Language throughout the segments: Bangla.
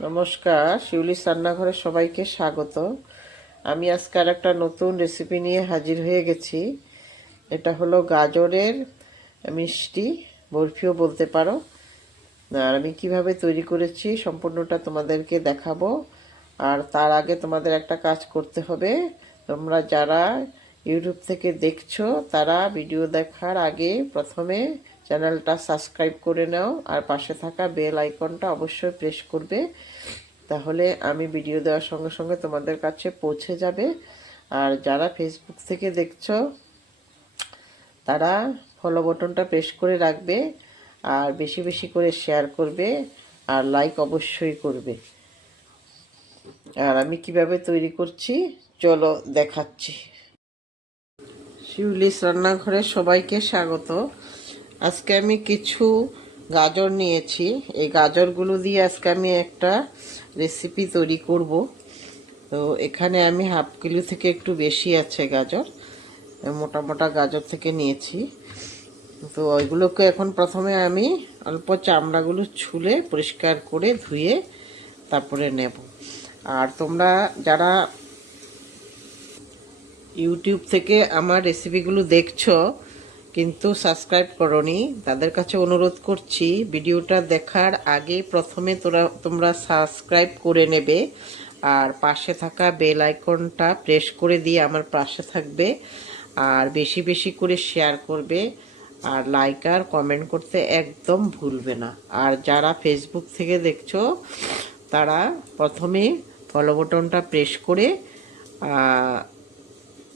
নমস্কার, শিউলি রান্নাঘরে সবাইকে স্বাগত। আমি আজকে আর একটা নতুন রেসিপি নিয়ে হাজির হয়ে গেছি। এটা হলো গাজরের মিষ্টি, বরফিও বলতে পারো। আর আমি কীভাবে তৈরি করেছি সম্পূর্ণটা তোমাদেরকে দেখাবো। আর তার আগে তোমাদের একটা কাজ করতে হবে। তোমরা যারা ইউটিউব থেকে দেখছ, তারা ভিডিও দেখার আগে প্রথমে চ্যানেলটা সাবস্ক্রাইব করে নাও আর পাশে থাকা বেল আইকনটা অবশ্যই প্রেস করবে। তাহলে আমি ভিডিও দেওয়ার সঙ্গে সঙ্গে তোমাদের কাছে পৌঁছে যাবে। আর যারা ফেসবুক থেকে দেখছ, তারা ফলো বটনটা প্রেস করে রাখবে আর বেশি বেশি করে শেয়ার করবে আর লাইক অবশ্যই করবে। আর আমি কীভাবে তৈরি করছি, চলো দেখাচ্ছি। শিউলিস রান্নাঘরে সবাইকে স্বাগত। আজকে আমি কিছু গাজর নিয়েছি। এই গাজরগুলো দিয়ে আজকে আমি একটা রেসিপি তৈরি করব। তো এখানে আমি হাফ কিলো থেকে একটু বেশি আছে গাজর। মোটা মোটা গাজর থেকে নিয়েছি। তো ওইগুলোকে এখন প্রথমে আমি অল্প চামড়াগুলো ছুলে পরিষ্কার করে ধুয়ে তারপরে নেব। আর তোমরা যারা ইউটিউব থেকে আমার রেসিপিগুলো দেখছ কিন্তু সাবস্ক্রাইব করনি। তাদের কাছে অনুরোধ করছি, ভিডিওটা দেখার আগে প্রথমে তোরা, তোমরা সাবস্ক্রাইব করে নেবে আর পাশে থাকা বেল আইকনটা প্রেস করে দিয়ে আমার পাশে থাকবে আর বেশি বেশি করে শেয়ার করবে আর লাইক আর কমেন্ট করতে একদম ভুলবে না। আর যারা ফেসবুক থেকে দেখছ, তারা প্রথমে ফলো বটনটা প্রেস করে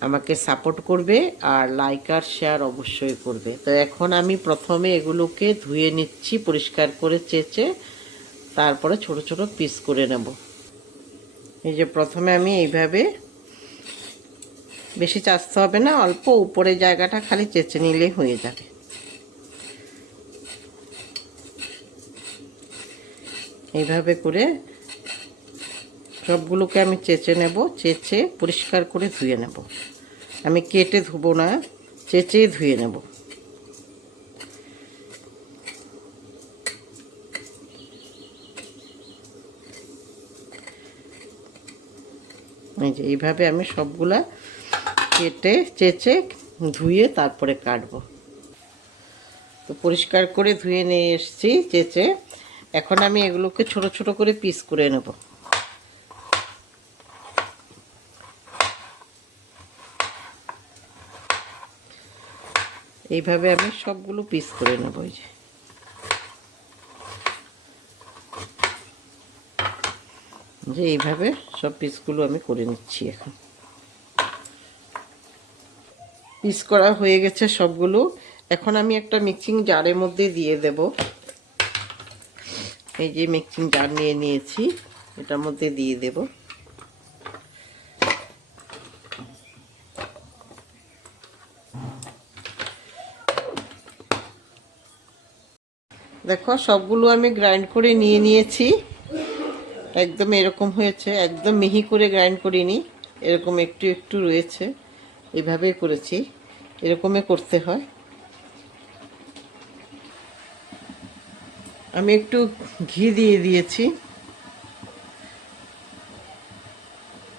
আমাকে সাপোর্ট করবে আর লাইক আর শেয়ার অবশ্যই করবে। তো এখন আমি প্রথমে এগুলোকে ধুয়ে নিচ্ছি, পরিষ্কার করে চেঁচে তারপরে ছোট ছোট পিস করে নেব। এই যে প্রথমে আমি এইভাবে বেশি চাচতে হবে না, অল্প উপরে জায়গাটা খালি চেঁচে নিলে হয়ে যাবে। এইভাবে করে সবগুলোকে আমি চেঁচে নেব, চেঁচে পরিষ্কার করে ধুয়ে নেব। আমি কেটে ধুবো না, চেঁচেই ধুয়ে নেব। যে, এইভাবে আমি সবগুলা কেটে, চেঁচে ধুয়ে তারপরে কাটবো। তো পরিষ্কার করে ধুয়ে নিয়ে এসছি, চেঁচে। এখন আমি এগুলোকে ছোট ছোট করে পিস করে নেব। এইভাবে আমি সবগুলো পিস করে নেব এই যে। যে এইভাবে সব পিসগুলো আমি করে নিচ্ছি এখন। পিস করা হয়ে গেছে সবগুলো। এখন আমি একটা মিক্সিং জারের মধ্যে দিয়ে দেব। এই যে মিক্সিং জার নিয়ে নিয়েছি, এটার মধ্যে দিয়ে দেবো। দেখো, সবগুলো আমি গ্রাইন্ড করে নিয়ে নিয়েছি। একদম এরকম হয়েছে, একদম মিহি করে গ্রাইন্ড করিনি। এরকম একটু একটু রয়েছে, এভাবেই করেছি। এরকমই করতে হয়। আমি একটু ঘি দিয়ে দিয়েছি।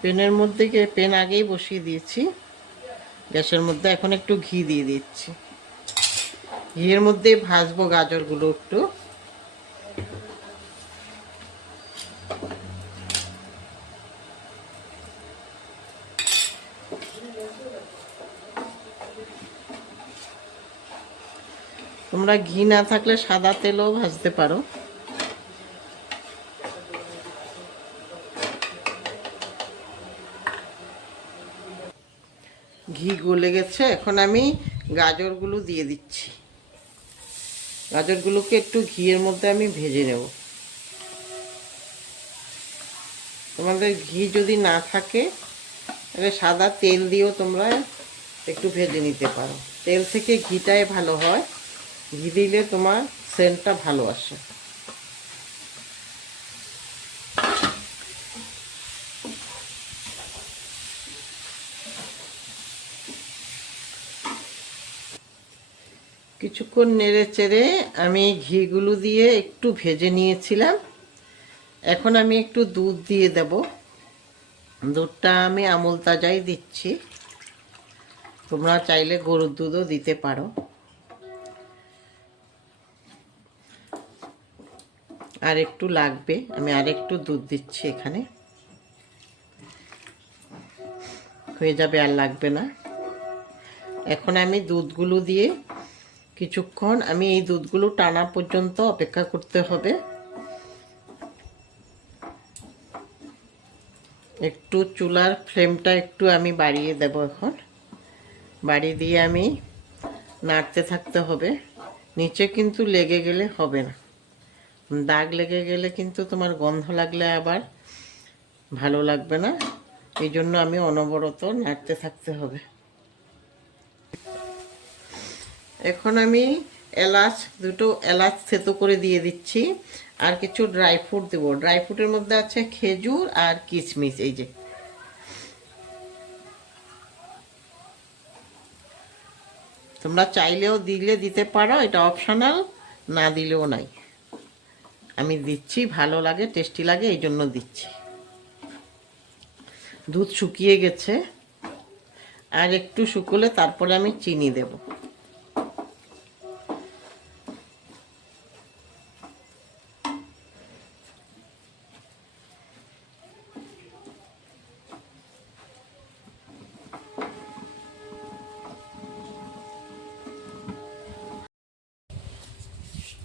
পেনের মধ্যে পেন আগেই বসিয়ে দিয়েছি। গ্যাসের মধ্যে এখন একটু ঘি দিয়ে দিচ্ছি। ঘিয়ের মধ্যে ভাজবো গাজরগুলো একটু। তোমরা ঘি না থাকলে সাদা তেলও ভাজতে পারো। ঘি গলে গেছে, এখন আমি গাজরগুলো দিয়ে দিচ্ছি। গাজরগুলোকে একটু ঘিয়ের মধ্যে আমি ভেজে নেব। তোমাদের ঘি যদি না থাকে, তাহলে সাদা তেল দিয়েও তোমরা একটু ভেজে নিতে পারো। তেল থেকে ঘিটাই ভালো হয়। ঘি দিলে তোমার সেন্টটা ভালো আসে। কিছুক্ষণ নেড়ে চেড়ে আমি ঘিগুলো দিয়ে একটু ভেজে নিয়েছিলাম। এখন আমি একটু দুধ দিয়ে দেব। দুধটা আমি আমুল তাজাই দিচ্ছি। তোমরা চাইলে গরুর দুধও দিতে পারো। আর একটু লাগবে, আমি আর একটু দুধ দিচ্ছি এখানে। হয়ে যাবে আর লাগবে না। এখন আমি দুধগুলো দিয়ে কিছুক্ষণ আমি এই দুধগুলো টানা পর্যন্ত অপেক্ষা করতে হবে। একটু চুলার ফ্লেমটা একটু আমি বাড়িয়ে দেব এখন। বাড়িয়ে দিয়ে আমি নাড়তে থাকতে হবে। নিচে কিন্তু লেগে গেলে হবে না। দাগ লেগে গেলে কিন্তু তোমার গন্ধ লাগলে আবার ভালো লাগবে না। এই জন্য আমি অনবরত নাড়তে থাকতে হবে। এখন আমি এলাচ, দুটো এলাচ থেতো করে দিয়ে দিচ্ছি। আর কিছু ড্রাই ফ্রুট দেবো। ড্রাই ফ্রুটের মধ্যে আছে খেজুর আর কিশমিশ, এই যে। তোমরা চাইলেও দিলে দিতে পারো, এটা অপশনাল, না দিলেও নাই। আমি দিচ্ছি, ভালো লাগে, টেস্টি লাগে, এই জন্য দিচ্ছি। দুধ শুকিয়ে গেছে। আর একটু শুকোলে তারপরে আমি চিনি দেব।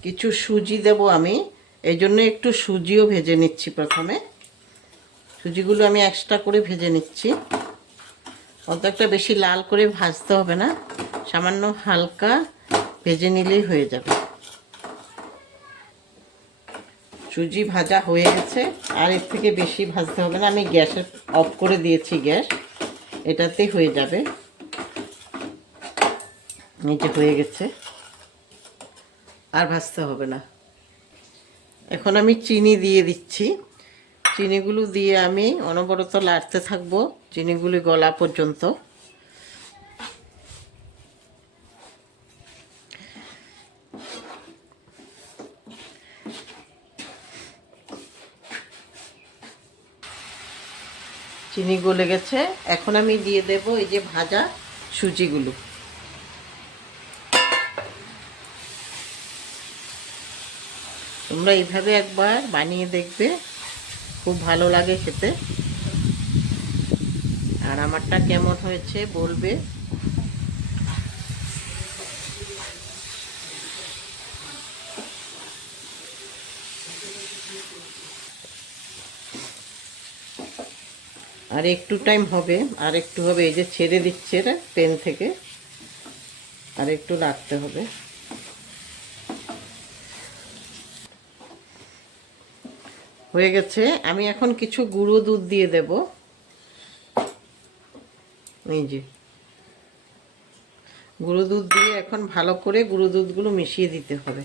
কিছু সুজি দেব আমি। এই জন্য একটু সুজিও ভেজে নিচ্ছি প্রথমে। সুজিগুলো আমি এক্সট্রা করে ভেজে নিচ্ছি। অত একটা বেশি লাল করে ভাজতে হবে না। সামান্য হালকা ভেজে নিলেই হয়ে যাবে। সুজি ভাজা হয়ে গেছে। আর এর থেকে বেশি ভাজতে হবে না। আমি গ্যাসের অফ করে দিয়েছি গ্যাস। এটাতে হয়ে যাবে। নিচে হয়ে গেছে। আর ভাজতে হবে না। এখন আমি চিনি দিয়ে দিচ্ছি। চিনিগুলো দিয়ে আমি অনবরত লাড়তে থাকব চিনিগুলি গলা পর্যন্ত। চিনি গলে গেছে এখন আমি দিয়ে দেব এই যে ভাজা সুজিগুলো। তোমরা এইভাবে একবার বানিয়ে দেখবে। খুব ভালো লাগে খেতে। আর আমারটা কেমন হয়েছে বলবে? আর একটু টাইম হবে। আর একটু হবে, এই যে ছেড়ে দিচ্ছে পেন থেকে। আর একটু রাখতে হবে। হয়ে গেছে। আমি এখন কিছু গুঁড়ো দুধ দিয়ে দেব। এই যে। গুঁড়ো দুধ দিয়ে এখন ভালো করে গুঁড়ো দুধগুলো মিশিয়ে দিতে হবে।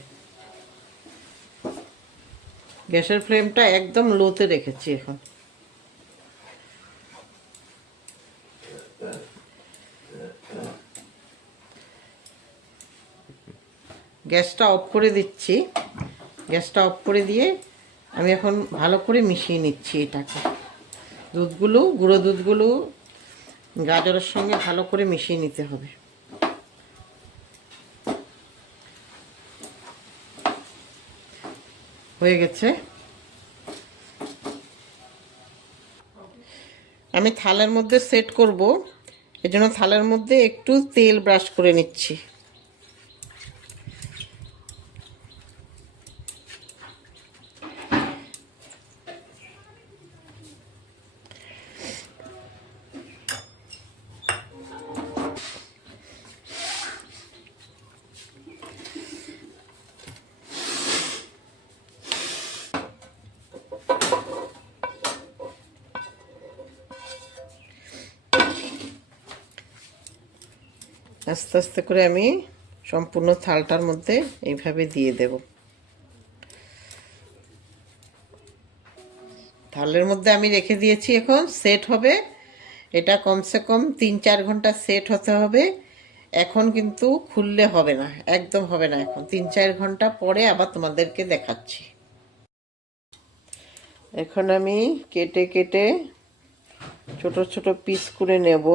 গ্যাসের ফ্লেমটা একদম লোতে রেখেছি এখন। গ্যাসটা অফ করে দিচ্ছি। গ্যাসটা অফ করে দিয়ে আমি এখন ভালো করে মিশিয়ে নিচ্ছি এটাকে। দুধগুলো, গুঁড়ো দুধগুলো গাজরের সঙ্গে ভালো করে মিশিয়ে নিতে হবে। হয়ে গেছে। আমি থালের মধ্যে সেট করব। এজন্য থালের মধ্যে একটু তেল ব্রাশ করে নিচ্ছি। আস্তে আস্তে করে আমি সম্পূর্ণ থালটার মধ্যে এইভাবে দিয়ে দেব। থালের মধ্যে আমি রেখে দিয়েছি এখন সেট হবে। এটা কমসে কম তিন চার ঘণ্টা সেট হতে হবে। এখন কিন্তু খুললে হবে না, একদম হবে না এখন। তিন চার ঘণ্টা পরে আবার তোমাদেরকে দেখাচ্ছি। এখন আমি কেটে কেটে ছোট ছোট পিস করে নেব।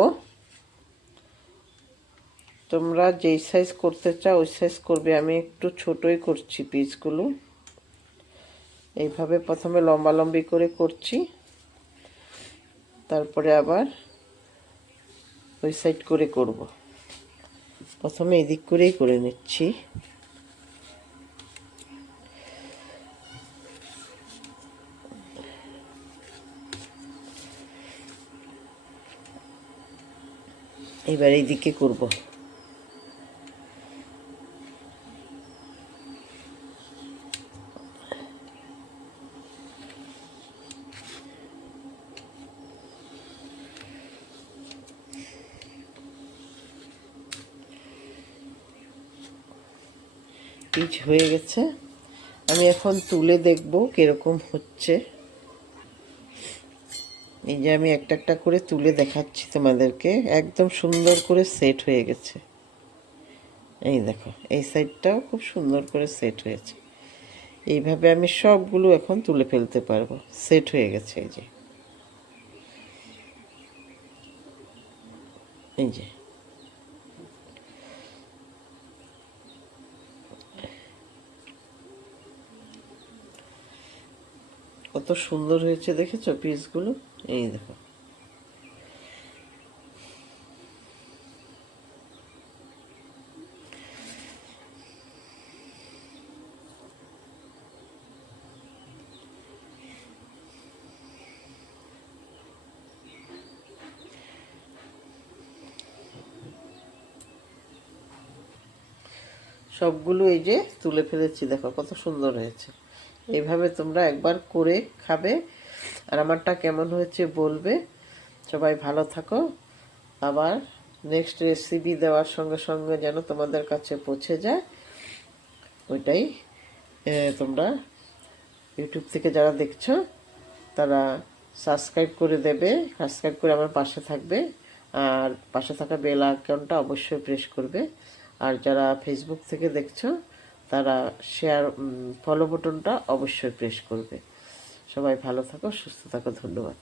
তোমরা যেই সাইজ করতে চাও, ওই সাইজ করবে। আমি একটু ছোটই করছি পিসগুলো। এইভাবে প্রথমে লম্বা লম্বি করে করছি। তারপরে আবার ওই সাইড করে করব। প্রথমে এদিক করেই করে নিচ্ছি। এবার এইদিকে করব। পিচ হয়ে গেছে। আমি এখন তুলে দেখব কীরকম হচ্ছে। এই যে আমি একটা একটা করে তুলে দেখাচ্ছি তোমাদেরকে। একদম সুন্দর করে সেট হয়ে গেছে। এই দেখো, এই সাইডটাও খুব সুন্দর করে সেট হয়েছে। এইভাবে আমি সবগুলো এখন তুলে ফেলতে পারব। সেট হয়ে গেছে এই যে। এই যে। কত সুন্দর হয়েছে দেখেছ পিসগুলো? এই দেখো। সবগুলো এই যে তুলে ফেলেছি, দেখো কত সুন্দর হয়েছে। এইভাবে তোমরা একবার করে খাবে। আর আমারটা কেমন হয়েছে বলবে। সবাই ভালো থাকো। আবার নেক্সট রেসিপি দেওয়ার সঙ্গে সঙ্গে যেন তোমাদের কাছে পৌঁছে যায়, ওইটাই তোমরা ইউটিউব থেকে যারা দেখছ, তারা সাবস্ক্রাইব করে দেবে সাবস্ক্রাইব করে আমার পাশে থাকবে, আর পাশে থাকা বেল আইকনটা অবশ্যই প্রেস করবে। আর যারা ফেসবুক থেকে দেখছ তারা শেয়ার ফলো বটনটা অবশ্যই প্রেস করবে। সবাই ভালো থাকো সুস্থ থাকো ধন্যবাদ।